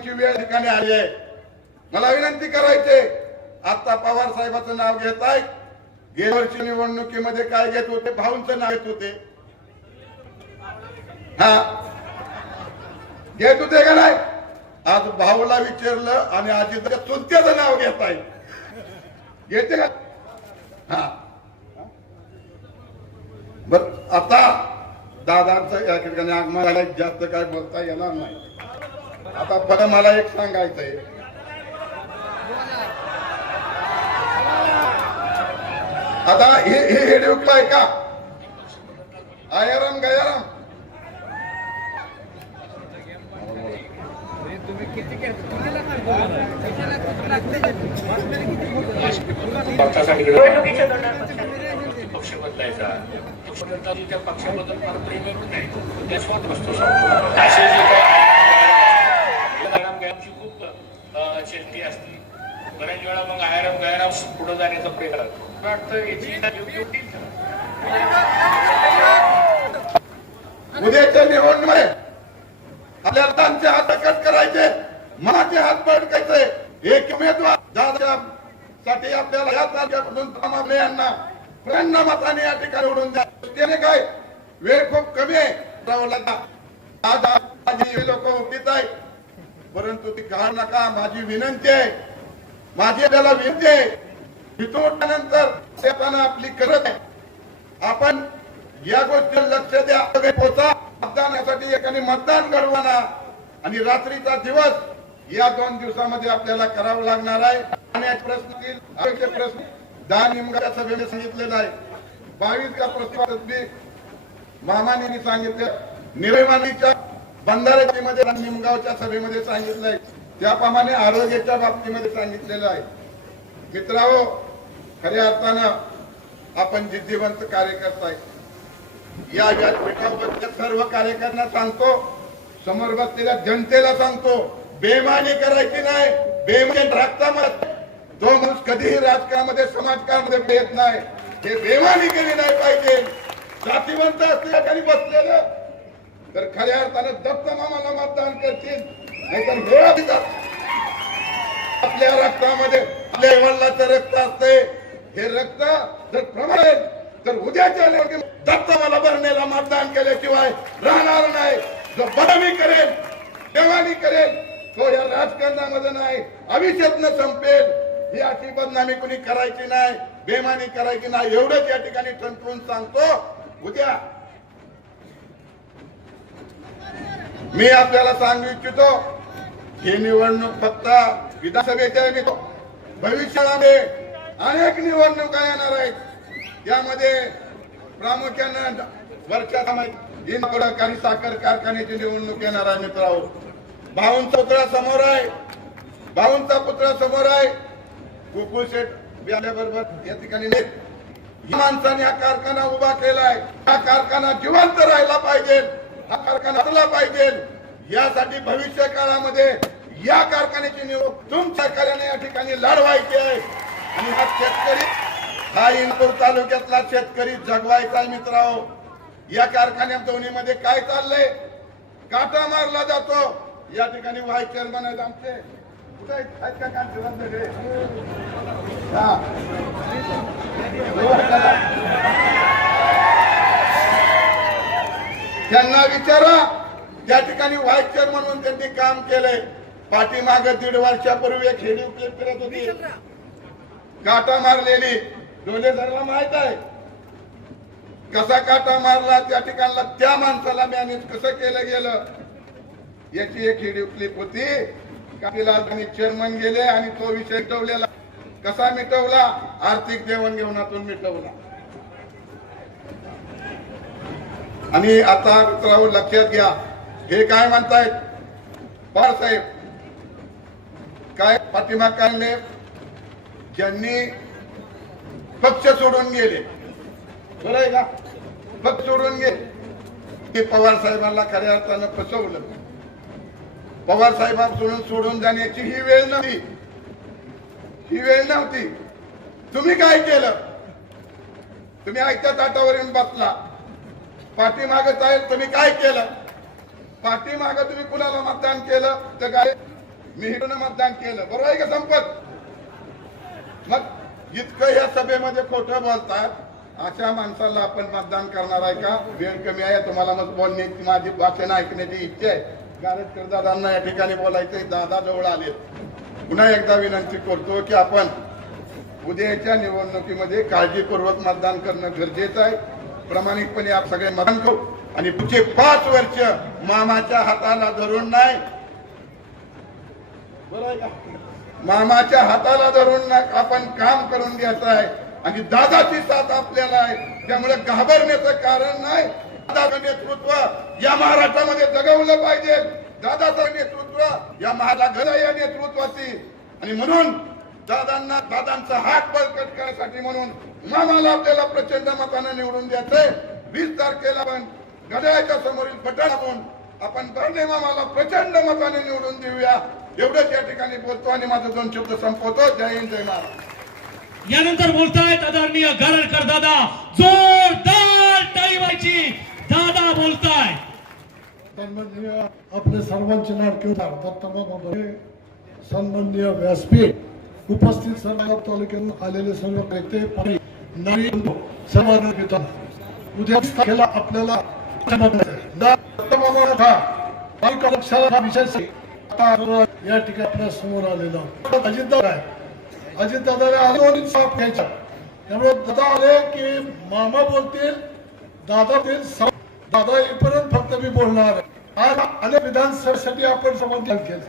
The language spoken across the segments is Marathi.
करण्याची वेळ ठिकाणी आली आहे. मला विनंती करायचे आता पवार साहेबाचं नाव घेत आहे गेल्या वर्षी निवडणुकीमध्ये काय घेत होते? भाऊंचं नाव घेत होते. हा. घेत होते का नाही? आज भाऊला विचारलं आणि आजी चुलत्याचं नाव घेत आहे घेते का? हा. बर आता दादांचं या ठिकाणी आगमनाला जास्त काय बोलता येणार नाही. आता फळ मला एक सांगायचंय. आता हे हे हेडिओ आहे का? आयाराम गयाराम. निवडणुकीच्या पक्ष बदलायचा. पक्ष बदल त्या पक्षाबद्दल फार प्रेम नाही त्या स्वात आमची खूप चेष्टी असते बऱ्याच वेळा मग आयराम गायराम पुढे जाण्याचा प्रयत्न वाटतं उद्याच्या निवडणुकीमध्ये आपल्याला त्यांचे हात कट करायचे मनाचे हात पडकायचे एक उमेदवार दादा साठी आपल्याला या तालुक्यापासून यांना त्र्याण्णव मताने या ठिकाणी उडून द्या त्याने काय वेळ खूप कमी आहे करावं लोक उठीत आहे परंतु ती काढ नका माझी विनंती आहे. माझी त्याला विनंती आहे. तिथून आपली करत आहे. आपण या गोष्टी लक्ष द्या. पोचा मतदानासाठी एकाने मतदान घडवाना. आणि रात्रीचा दिवस या दोन दिवसामध्ये आपल्याला करावं लागणार आहे. पाण्याचे प्रश्न प्रश्न दहा निमगाच्या सभेने सांगितलेला आहे. बावीस का प्रश्न मामाने सांगितलं निर्माणीच्या बंधाऱ्याच्या निमगावच्या सभेमध्ये सांगितलंय त्याप्रमाणे आरोग्याच्या बाबतीमध्ये सांगितलेलं आहे. मित्रांनो खऱ्या अर्थानं आपण जिद्दीवंत कार्यकर्ता आहे. या व्यासपीठावर सर्व कार्यकर्त्यांना सांगतो समोर बसलेल्या जनतेला सांगतो बेमानी करायची नाही बेमानी राखतामत जो माणूस कधीही राजकारणामध्ये समाजकारणामध्ये येत नाही हे बेमानी केली नाही पाहिजे. जातीवंत असलेल्या खाली बसलेलं तर खऱ्या अर्थानं दत्त मामाला मतदान करतील. नाहीतर वेळा देतात आपल्या रक्तामध्ये आपल्या वडिलाचं रक्त असते हे रक्त जर प्रमाणे तर उद्याच्या दत्त मला भरणेला मतदान केल्याशिवाय राहणार नाही. जो बदमी करेल देवानी करेल तो या राजकारणामध्ये नाही. आयुष्यातनं संपेल. ही अशी बदनामी कुणी करायची नाही बेमानी करायची नाही. एवढंच या ठिकाणी ठणठून सांगतो. उद्या मी आपल्याला सांगू इच्छितो ही निवडणूक फक्त विधानसभेच्या निमित्त भविष्यामध्ये अनेक निवडणुका येणार आहेत. यामध्ये प्रामुख्यानं वर्षात काही साखर कारखान्याची निवडणूक येणार आहे मित्रांनो हो. भाऊंचा पुतळा समोर आहे. भाऊंचा पुतळा समोर आहे. गोकुळ शेठ आल्याबरोबर या ठिकाणी माणसाने हा कारखाना उभा केलाय. हा कारखाना जिवंत राहिला पाहिजे. हा कारखाना असला पाहिजे. यासाठी भविष्य काळामध्ये या कारखान्याची निवड तुमच्या कार्याने या ठिकाणी लढवायची आहे. आणि हा शेतकरी हा इंदूर तालुक्यातला शेतकरी जगवायचा आहे मित्रांनो. या कारखान्या दोन्हीमध्ये काय चाललंय? काटा मारला जातो. या ठिकाणी व्हाईस चेअरमन आहेत आमचे. कुठे आहेत आहेत का कांचीवंत हे? हा त्यांना विचारा. त्या ठिकाणी व्हाईस चेअरमन म्हणून त्यांनी काम केलंय पाठीमाग दीड वर्षापूर्वी एक क्लिप करत होती. काटा मारलेली. डोले सरला माहीत आहे. कसा काटा मारला त्या ठिकाणला त्या माणसाला मॅनेज कसं केलं गेलं? याची एक व्हिडिओ क्लिप होती. आणि चेअरमन गेले आणि तो विषय मिटवलेला. कसा मिटवला? आर्थिक देवाणघेवाणातून मिटवला. आणि आता मित्रांनो लक्षात घ्या हे काय म्हणतायत? पवार साहेब काय पाठीमाग काढले? ज्यांनी पक्ष सोडून गेले. बरं आहे का? पक्ष सोडून गेले. ते पवार साहेबांना खऱ्या अर्थानं फसवलं. पवार साहेबांकडून सोडून जाण्याची ही वेळ नव्हती. ही वेळ नव्हती. तुम्ही काय केलं? तुम्ही ऐकत ताटावर येऊन बसला. पाठीमाग जाईल तुम्ही काय केलं? पाठीमाग तुम्ही कुणाला मतदान केलं? तर काय? मी मतदान केलं. बरोबर आहे का संपत? मग इतकं या सभेमध्ये खोटं बोलतात. अशा माणसाला आपण मतदान करणार आहे का? वेळ कमी आहे. तुम्हाला मग बोलण्याची माझी भाषण ऐकण्याची इच्छा आहे. गारटकर दादांना या ठिकाणी बोलायचे दादा जवळ आले पुन्हा एकदा विनंती करतो की आपण उद्याच्या निवडणुकीमध्ये काळजीपूर्वक मतदान करणं गरजेचं आहे. प्रामाणिकपणे आप सगळे मतदान करू आणि पुढचे पाच वर्ष मामाच्या हाताला धरून नाही. मामाच्या हाताला धरून ना आपण काम करून घ्यायचं आहे. आणि दादाची साथ आपल्याला आहे. त्यामुळे घाबरण्याचं कारण नाही. दादाचं नेतृत्व या महाराष्ट्रामध्ये जगवलं पाहिजे. दादाचं नेतृत्व या महाराष्ट्र या नेतृत्वाची. आणि म्हणून दादांना दादांचा हात बळकट करण्यासाठी म्हणून मामाला आपल्याला प्रचंड मताने निवडून द्यायचंय. वीस तारखेला पण घड्याळाच्या समोरील बटन दाबून आपण बर्डे मामाला प्रचंड मताने निवडून देऊया. एवढंच या ठिकाणी बोलतो आणि माझं दोन शब्द संपवतो. जय हिंद जय महाराज यानंतर बोलतायत आदरणीय गारडकर दादा. जोरदार टाळी व्हायची दादा बोलताय. सन्माननीय आपले सर्वांचे लाडके सन्माननीय व्यासपीठ. उपस्थित सर्व तालुक्यातून आलेले सर्व नेते नवीन नारी बंधू उद्या तारखेला आपल्याला विषय या ठिकाणी आपल्यासमोर आलेला अजितदादा आहे. अजितदादा दोन्ही साफ घ्यायच्या त्यामुळे दादा आले की मामा बोलतील दादा बोलतील दादा येईपर्यंत फक्त मी बोलणार आज अनेक विधानसभेसाठी आपण समर्थन केलं.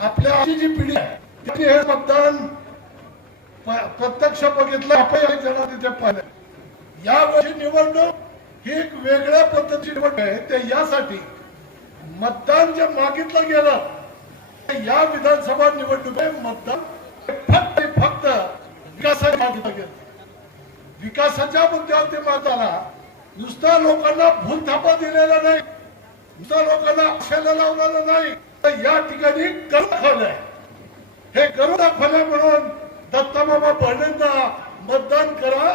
आपल्या आजची जी पिढी आहे हे मतदान प्रत्यक्ष बघितलं आपण एक तिथे पाहिलं. यावेळी निवडणूक ही एक वेगळ्या पद्धतीची निवडणूक आहे. ते यासाठी मतदान जे मागितलं गेलं या विधानसभा निवडणुकीत मतदान फक्त फक्त विकासाने मागितलं गेलं. विकासाच्या मुद्द्यावर ते माताला नुसत्या लोकांना भूलथापा दिलेला नाही नुसता लोकांना आशेला लावलेलं नाही. तर या ठिकाणी करून दाखवलंय हे करून दाखवलंय म्हणून दत्तमामा बहिणींना मतदान करा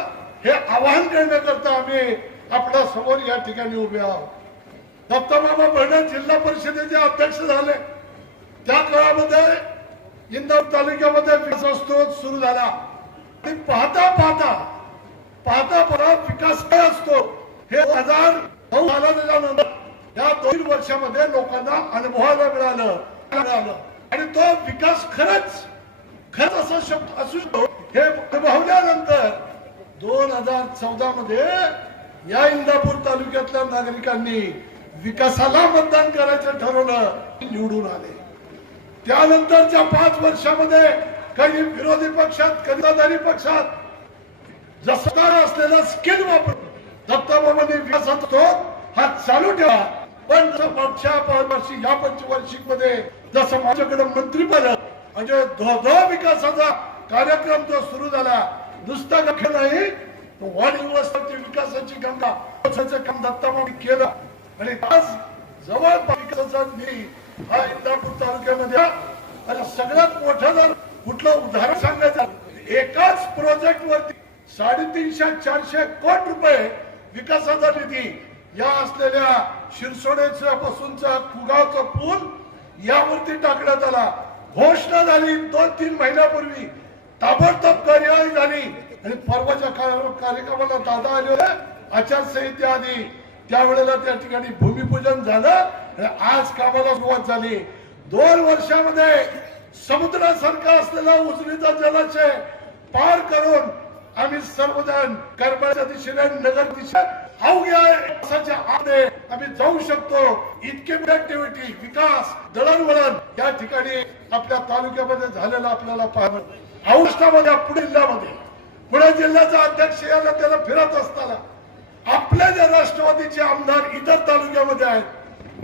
हे आवाहन करण्याकरता आम्ही आपल्यासमोर या ठिकाणी उभे आहोत. दत्तमामा बहिणे जिल्हा परिषदेचे अध्यक्ष झाले. त्या काळामध्ये इंदापूर तालुक्यामध्ये विकासोत्सव सुरू झाला. आणि पाहता पाहता पाहता पाहता विकास काय असतो हे हजार नऊ त्याच्यानंतर या दोन वर्षामध्ये लोकांना अनुभवायला मिळालं मिळालं. आणि तो विकास खरंच खरंच असं शब्द असू शकतो हे अनुभवल्यानंतर दोन हजार चौदा मध्ये या इंदापूर तालुक्यातल्या नागरिकांनी विकासाला मतदान करायचं ठरवलं निवडून आले. त्यानंतरच्या पाच वर्षामध्ये काही विरोधी पक्षात कधी पक्षात जसं असलेला स्किल वापरून दत्ताबाबांनी विकासाचा होतो हा चालू ठेवा पण जसं मागच्या पाच वर्षी या पंचवार्षिकमध्ये जसं माझ्याकडे मंत्री पद म्हणजे धो विकासाचा कार्यक्रम जो सुरू झाला नुसता गख नाही वन युनिव्हर्सिटी विकासाची गंगा विकासाचं काम दत्ताबाबांनी केलं. आणि आज जवळपास विकासाचा निधी हा इंदापूर तालुक्यामध्ये आणि सगळ्यात मोठं जर कुठलं उदाहरण सांगायचं एकाच प्रोजेक्ट वरती साडेतीनशे चारशे कोटी रुपये विकासाचा निधी या असलेल्या शिरसोडेच्या पासूनचा कुगावचा पूल यावरती टाकण्यात आला. घोषणा झाली. दोन तीन महिन्यापूर्वी ताबडतोब कार्यवाही झाली. आणि परवाच्या कार्यक्रमाला दादा आले होते. आचारसंहिते आधी त्यावेळेला त्या ठिकाणी भूमिपूजन झालं. आणि आज कामाला सुरुवात झाली. दोन वर्षामध्ये समुद्रासारखा असलेला उजनीचा जलाशय पार करून आम्ही सर्वजण कर्माच्या दिशेने नगर दिशा अवघ्या पावसाच्या आम्ही जाऊ शकतो. इतके ऍक्टिव्हिटी विकास दळणवळण या ठिकाणी आपल्या तालुक्यामध्ये झालेलं आपल्याला पाहावं औष्णामध्ये पुणे जिल्ह्यामध्ये. पुणे जिल्ह्याचा अध्यक्ष याला त्याला फिरत असताना आपल्या ज्या राष्ट्रवादीचे आमदार इतर तालुक्यामध्ये आहेत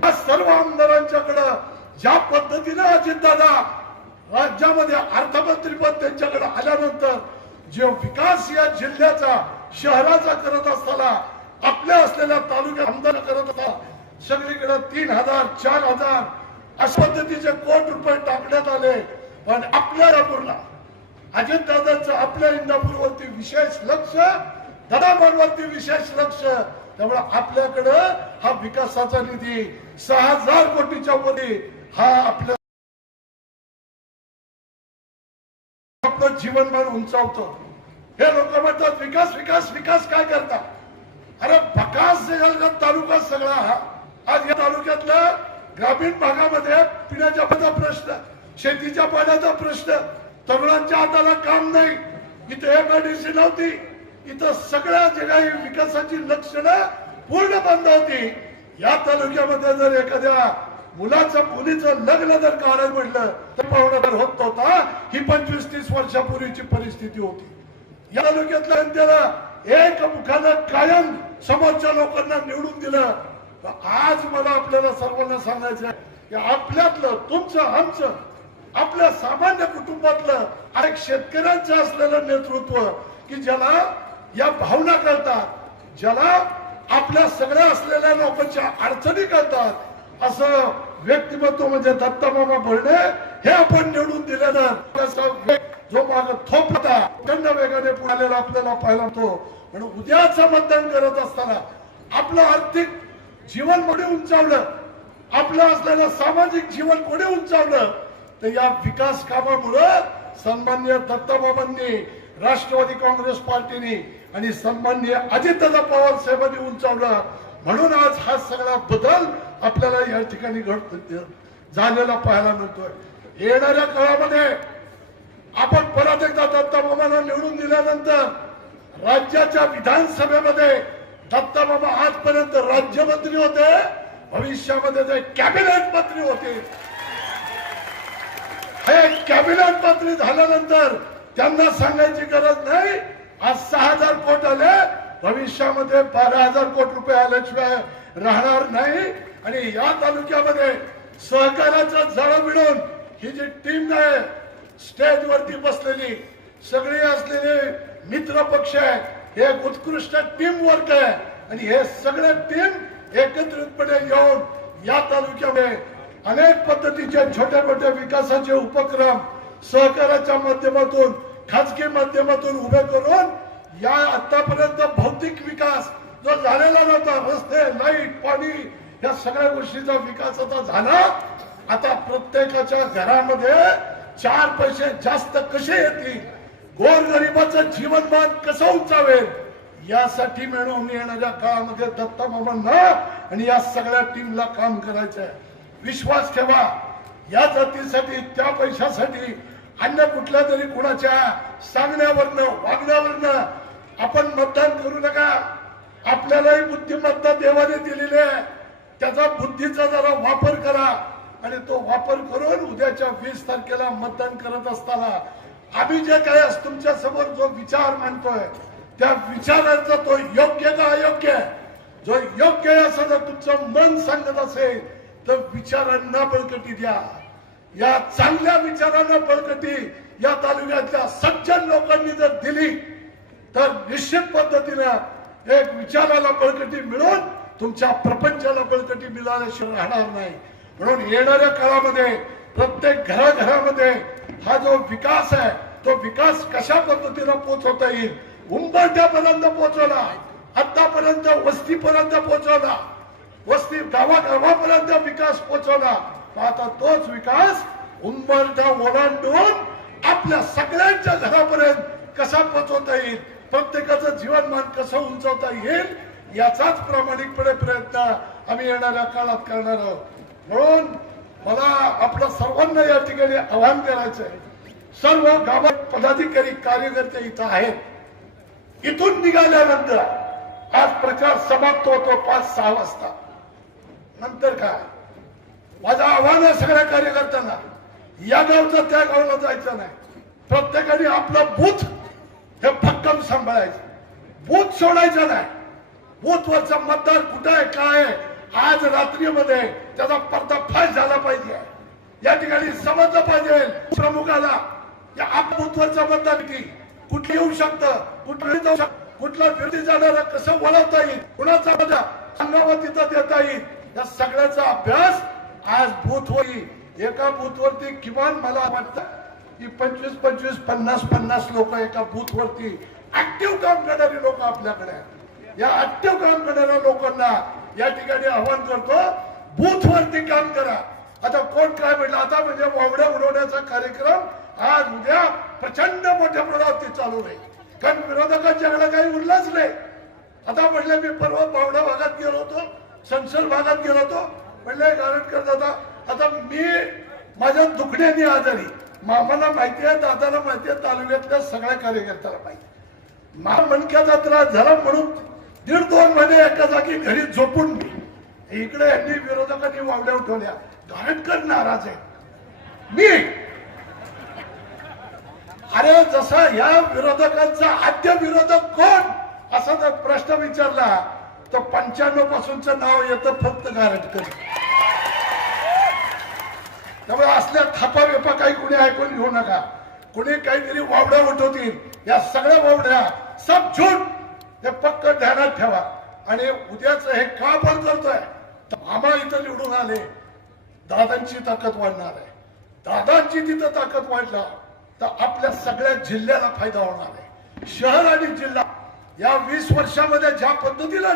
त्या सर्व आमदारांच्याकडं ज्या पद्धतीनं अजितदादा राज्यामध्ये अर्थमंत्रीपद त्यांच्याकडे आल्यानंतर जे विकास या जिल्ह्याचा शहराचा करत असताना आपल्या असलेल्या तालुक्यात आमदार करत होता. सगळीकडे तीन हजार चार हजार अशा पद्धतीचे कोट रुपये टाकण्यात आले. पण आपल्या इंदापूरला अजितदादांचं आपल्या इंदापूरवरती विशेष लक्ष दडामांवरती विशेष लक्ष. त्यामुळे आपल्याकडं हा विकासाचा निधी सहा हजार कोटीच्या वरी हा आपल्या आपलं जीवनमान उंचावतो. हे लोक म्हणतात विकास विकास विकास काय करतात अरे बकास जळगाव तालुका सगळा हा. आज या तालुक्यातला ग्रामीण भागामध्ये पिण्याच्या पाण्याचा प्रश्न शेतीच्या पाण्याचा प्रश्न तरुणांच्या हाताला काम नाही. इथे एमआयडीसी नव्हती. इथं सगळ्या जगा विकासाची लक्षणं पूर्ण बंद होती. या तालुक्यामध्ये जर एखाद्या मुलाचं मुलीचं लग्न जर काढायला म्हटलं तर पाहुणा तर होत नव्हता ही पंचवीस तीस वर्षापूर्वीची परिस्थिती होती. या तालुक्यातल्या जनतेला एक मुखानं कायम समोरच्या लोकांना निवडून दिलं. तर आज मला आपल्याला सर्वांना सांगायचं की आपल्यातलं तुमचं आमचं आपल्या सामान्य कुटुंबातलं एक शेतकऱ्यांचं असलेलं नेतृत्व की ज्याला या भावना कळतात ज्याला आपल्या सगळ्या असलेल्या लोकांच्या अडचणी कळतात असं व्यक्तिमत्व म्हणजे दत्तामामा भरणे हे आपण निवडून दिल्यानं जो माग थोपता प्रचंड वेगाने पुढालेला आपल्याला पाहिला तो म्हणून उद्याचं मतदान करत असताना आपलं आर्थिक जीवन कोणी उंचावलं आपलं असलेलं सामाजिक जीवन कोणी उंचावलं तर या विकास कामामुळं सन्मान्य दत्ताबाबांनी राष्ट्रवादी काँग्रेस पार्टीने आणि सन्मान्य अजितदादा पवार साहेबांनी उंचावलं. म्हणून आज हा सगळा बदल आपल्याला या ठिकाणी घडत झालेला पाहायला मिळतोय. येणाऱ्या काळामध्ये आपण परत एकदा दत्ताबाबांना निवडून दिल्यानंतर राज्याच्या विधानसभेमध्ये दत्ताबाबा आजपर्यंत राज्यमंत्री होते भविष्यामध्ये ते कॅबिनेट मंत्री होते हे कॅबिनेट मंत्री झाल्यानंतर त्यांना सांगायची गरज नाही आज सहा हजार कोट आले भविष्यामध्ये बारा हजार कोटी रुपये आल्याशिवाय राहणार नाही. आणि या तालुक्यामध्ये सहकाराचं जळ मिळून ही जी टीम आहे स्टेजवरती बसलेली सगळी असलेले मित्र पक्ष आहेत हे एक उत्कृष्ट टीम वर्क आहे. आणि हे सगळे टीम एकत्रितपणे येऊन या तालुक्यामध्ये अनेक पद्धतीचे छोटे मोठे विकासाचे उपक्रम सहकाराच्या माध्यमातून खाजगी माध्यमातून उभे करून या आतापर्यंत भौतिक विकास जो झालेला नव्हता रस्ते लाइट पाणी या सगळ्या गोष्टीचा विकास आता झाला. आता प्रत्येकाच्या घरामध्ये चार पैसे जास्त कसे येतील? गोरगरिबाचं जीवनमान कसं उंचावेल? यासाठी मिळवून येणाऱ्या काळामध्ये दत्ता मामांना आणि या सगळ्या टीमला काम करायचं आहे विश्वास ठेवा. या जातीसाठी त्या पैशासाठी अन्य कुठल्या तरी कुणाच्या सांगण्यावरनं वागण्यावरनं आपण मतदान करू नका. आपल्यालाही बुद्धिमत्ता देवाने दिलेली आहे. त्याचा बुद्धीचा जरा वापर करा. आणि तो वापर करून उद्याच्या वीस तारखेला मतदान करत असताना आम्ही जे काय तुमच्यासमोर जो विचार मांडतोय त्या विचारांचा तो योग्य का अयोग्य आहे? जो योग्य आहे असं जर तुमचं मन सांगत असेल तर विचारांना बळकटी द्या. या चांगल्या विचारांना बळकटी या तालुक्यातल्या सज्जन लोकांनी जर दिली तर निश्चित पद्धतीनं एक विचाराला बळकटी मिळून तुमच्या प्रपंचाला बळकटी मिळाल्याशिवाय राहणार नाही. म्हणून येणाऱ्या काळामध्ये प्रत्येक घराघरामध्ये हा जो विकास आहे तो विकास कशा पद्धतीनं पोहोचवता येईल? उंबरठ्यापर्यंत पोहोचवला आतापर्यंत वस्तीपर्यंत पोहोचवला वस्ती गावागावापर्यंत विकास पोहोचवला. आता तोच विकास उंबरठा ओलांडून आपल्या सगळ्यांच्या घरापर्यंत कसा पोहोचवता येईल? प्रत्येकाचं जीवनमान कसं उंचवता येईल? याचाच प्रामाणिकपणे प्रयत्न आम्ही येणाऱ्या काळात करणार आहोत. म्हणून मला आपल्या सर्वांना या ठिकाणी आवाहन करायचं आहे. सर्व गावात पदाधिकारी कार्यकर्ते इथं आहेत. इथून निघाल्यानंतर आज प्रचार समाप्त होतो पाच सहा वाजता. नंतर काय? माझं आव्हान आहे सगळ्या कार्यकर्त्यांना. या गावचं त्या गावाला जायचं नाही. प्रत्येकाने आपलं बूथ हे भक्कम सांभाळायचं. बूथ सोडायचं नाही. बूथवरचा मतदार कुठं आहे काय आहे? आज रात्रीमध्ये त्याचा पर्दाफाश झाला पाहिजे. या ठिकाणी समजलं पाहिजे प्रमुखाला. या आप बूथवरचा की कुठे येऊ शकतं कुठे जाऊ शकत कुठला विरोधी जाणारा कसं वळवता येईल कुणाचा मजा सांगावा तिथं देता येईल या सगळ्याचा अभ्यास आज बूथ होईल. एका बूथवरती किमान मला वाटतं की पंचवीस पंचवीस पन्नास पन्नास लोक एका बूथ वरती ऍक्टिव्ह काम करणारी लोक आपल्याकडे आहेत. या ऍक्टिव्ह काम करणाऱ्या लोकांना या ठिकाणी आवाहन करतो बूथ वरती काम करा. आता कोण काय म्हटलं आता म्हणजे वावड्या उडवण्याचा कार्यक्रम आज उद्या प्रचंड मोठ्या प्रमाणात ते चालू राहील. कारण विरोधकांच्याकडे काही उरलंच नाही. आता म्हटलं मी परवा बावडा भागात गेलो होतो संसद भागात गेलो होतो. म्हणले गारटकर दादा आता मी माझ्या दुखण्याने आजारी. मामाला माहिती आहे दादाला माहिती आहे तालुक्यातल्या सगळ्या कार्यकर्त्याला माहिती मा मणक्याचा त्रास झाला म्हणून दीड दोन महिने एका जागी घरी झोपून मी. इकडे यांनी विरोधकांनी वावड्या उठवल्या गारटकर नाराज आहे मी. अरे जसा या विरोधकांचा आद्य विरोधक कोण? असा जर प्रश्न विचारला तर पंच्याण्णव पासूनच नाव येतं फक्त गारटकर. त्यामुळे असल्या थापा वेपा काही कुणी ऐकून घेऊ नका. कुणी काहीतरी वावड्या उठवतील. या सगळ्या वावड्या सब झूट हे पक्क ध्यानात ठेवा. आणि उद्याच हे का पण करतोय? तर मामा इथं निवडून आले. दादांची ताकद वाढणार आहे. दादांची तिथं ताकद वाढला तर आपल्या सगळ्या जिल्ह्याला फायदा होणार आहे. शहर आणि जिल्हा या वीस वर्षामध्ये ज्या पद्धतीला